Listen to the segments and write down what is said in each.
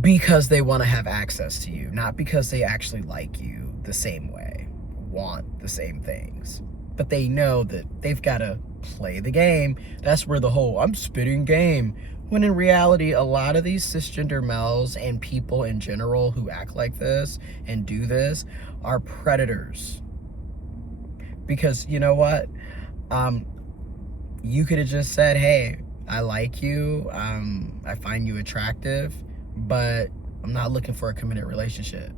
because they want to have access to you, not because they actually like you the same way, want the same things. But they know that they've got to play the game. That's where the whole I'm spitting game. When in reality, a lot of these cisgender males and people in general who act like this and do this are predators. Because you know what? You could have just said, hey, I like you, I find you attractive, but I'm not looking for a committed relationship.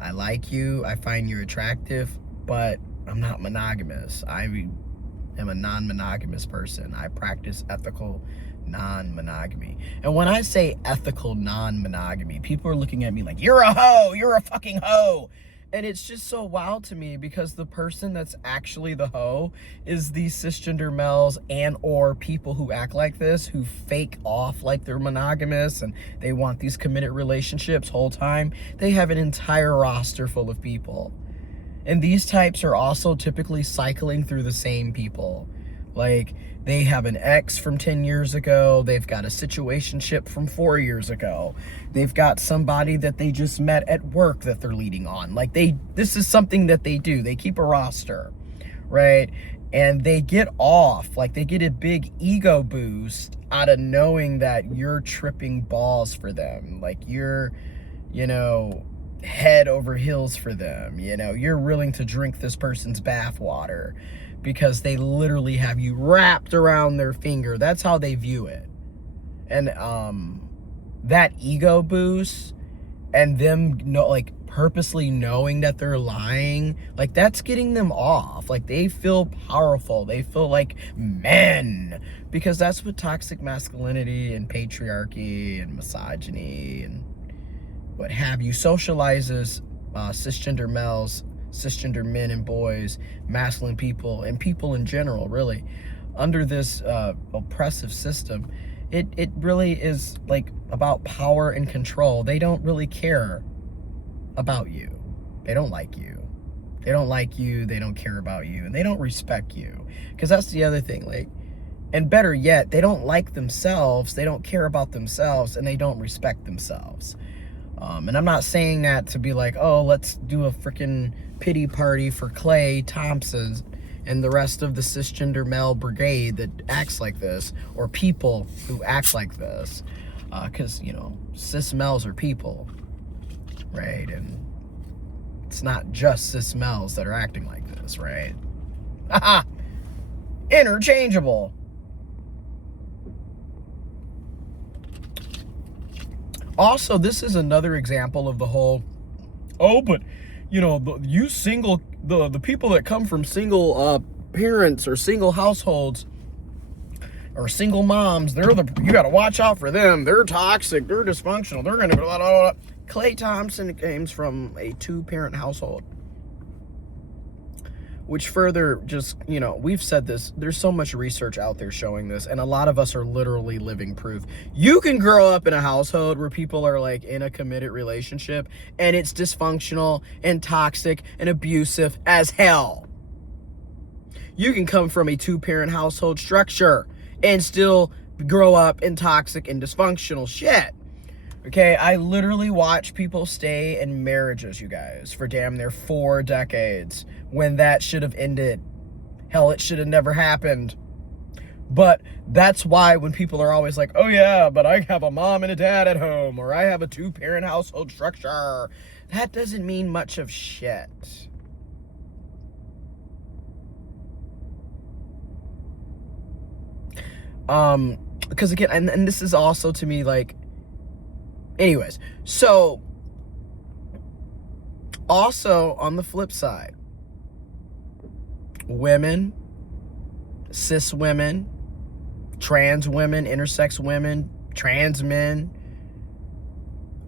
I like you, I find you attractive, but I'm not monogamous. I am a non-monogamous person. I practice ethical non-monogamy. And when I say ethical non-monogamy, people are looking at me like, you're a hoe, you're a fucking hoe. And it's just so wild to me because the person that's actually the hoe is these cisgender males and or people who act like this, who fake off like they're monogamous and they want these committed relationships whole time. They have an entire roster full of people. And these types are also typically cycling through the same people. Like, they have an ex from 10 years ago. They've got a situationship from 4 years ago. They've got somebody that they just met at work that they're leading on. Like, this is something that they do. They keep a roster, right? And they get off. Like, they get a big ego boost out of knowing that you're tripping balls for them. Like, you're, head over heels for them. You're willing to drink this person's bathwater because they literally have you wrapped around their finger. That's how they view it. And that ego boost and them purposely knowing that they're lying, like, that's getting them off. Like, they feel powerful. They feel like men, because that's what toxic masculinity and patriarchy and misogyny and what have you socializes cisgender males, cisgender men and boys, masculine people, and people in general, really, under this oppressive system. It really is like about power and control. They don't really care about you. They don't like you. They don't like you. They don't care about you. And they don't respect you. Because that's the other thing. Like, and better yet, they don't like themselves. They don't care about themselves. And they don't respect themselves. And I'm not saying that to be like, oh, let's do a freaking pity party for Clay Thompson and the rest of the cisgender male brigade that acts like this, or people who act like this. Because, cis males are people, right? And it's not just cis males that are acting like this, right? Haha! Interchangeable. Also, this is another example of the whole, but, the people that come from single parents or single households or single moms, you got to watch out for them. They're toxic. They're dysfunctional. They're going to blah, blah, blah. Clay Thompson comes from a 2-parent household. Which further just, we've said this, there's so much research out there showing this, and a lot of us are literally living proof. You can grow up in a household where people are like in a committed relationship and it's dysfunctional and toxic and abusive as hell. You can come from a 2-parent household structure and still grow up in toxic and dysfunctional shit. Okay, I literally watch people stay in marriages, you guys, for damn near 4 decades when that should have ended. Hell, it should have never happened. But that's why when people are always like, oh yeah, but I have a mom and a dad at home, or I have a 2-parent household structure, that doesn't mean much of shit. Because again, and this is also to me like, anyways, so also on the flip side, women, cis women, trans women, intersex women, trans men,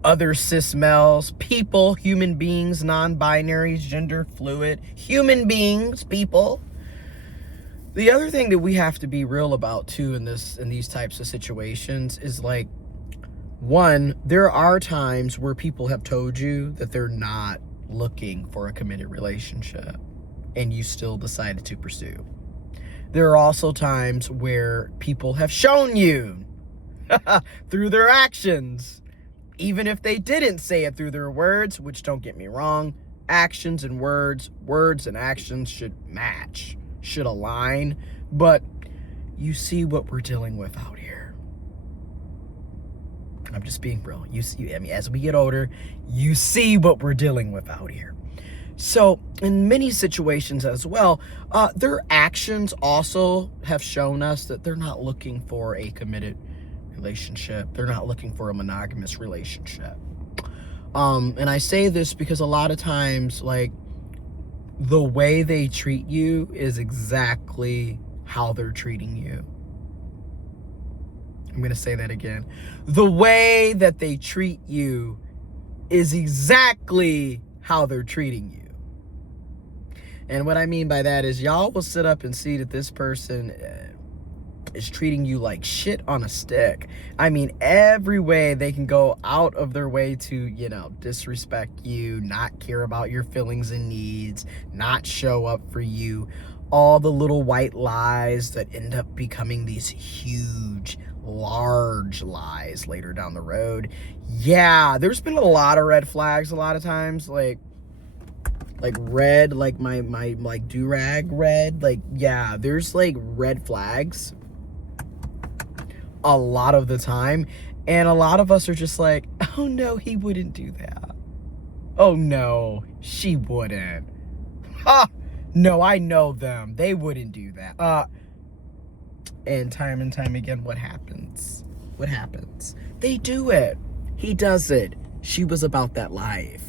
other cis males, people, human beings, non-binaries, gender fluid, human beings, people. The other thing that we have to be real about too in these types of situations is like, one, there are times where people have told you that they're not looking for a committed relationship and you still decided to pursue. There are also times where people have shown you through their actions, even if they didn't say it through their words, which, don't get me wrong, actions and words and actions should match, should align, but you see what we're dealing with out here. I'm just being real. You see, I mean, as we get older, you see what we're dealing with out here. So in many situations as well, their actions also have shown us that they're not looking for a committed relationship. They're not looking for a monogamous relationship. And I say this because a lot of times, like, the way they treat you is exactly how they're treating you. I'm going to say that again. The way that they treat you is exactly how they're treating you. And what I mean by that is, y'all will sit up and see that this person is treating you like shit on a stick. I mean, every way they can go out of their way to, you know, disrespect you, not care about your feelings and needs, not show up for you. All the little white lies that end up becoming these huge, large lies later down the road. Yeah, there's been a lot of red flags a lot of times, like red, like my like do-rag red. Like, yeah, there's like red flags a lot of the time, and a lot of us are just like, oh no, he wouldn't do that. Oh no, she wouldn't. Ha! No, I know them. They wouldn't do that. And time again, what happens? What happens? They do it. He does it. She was about that life.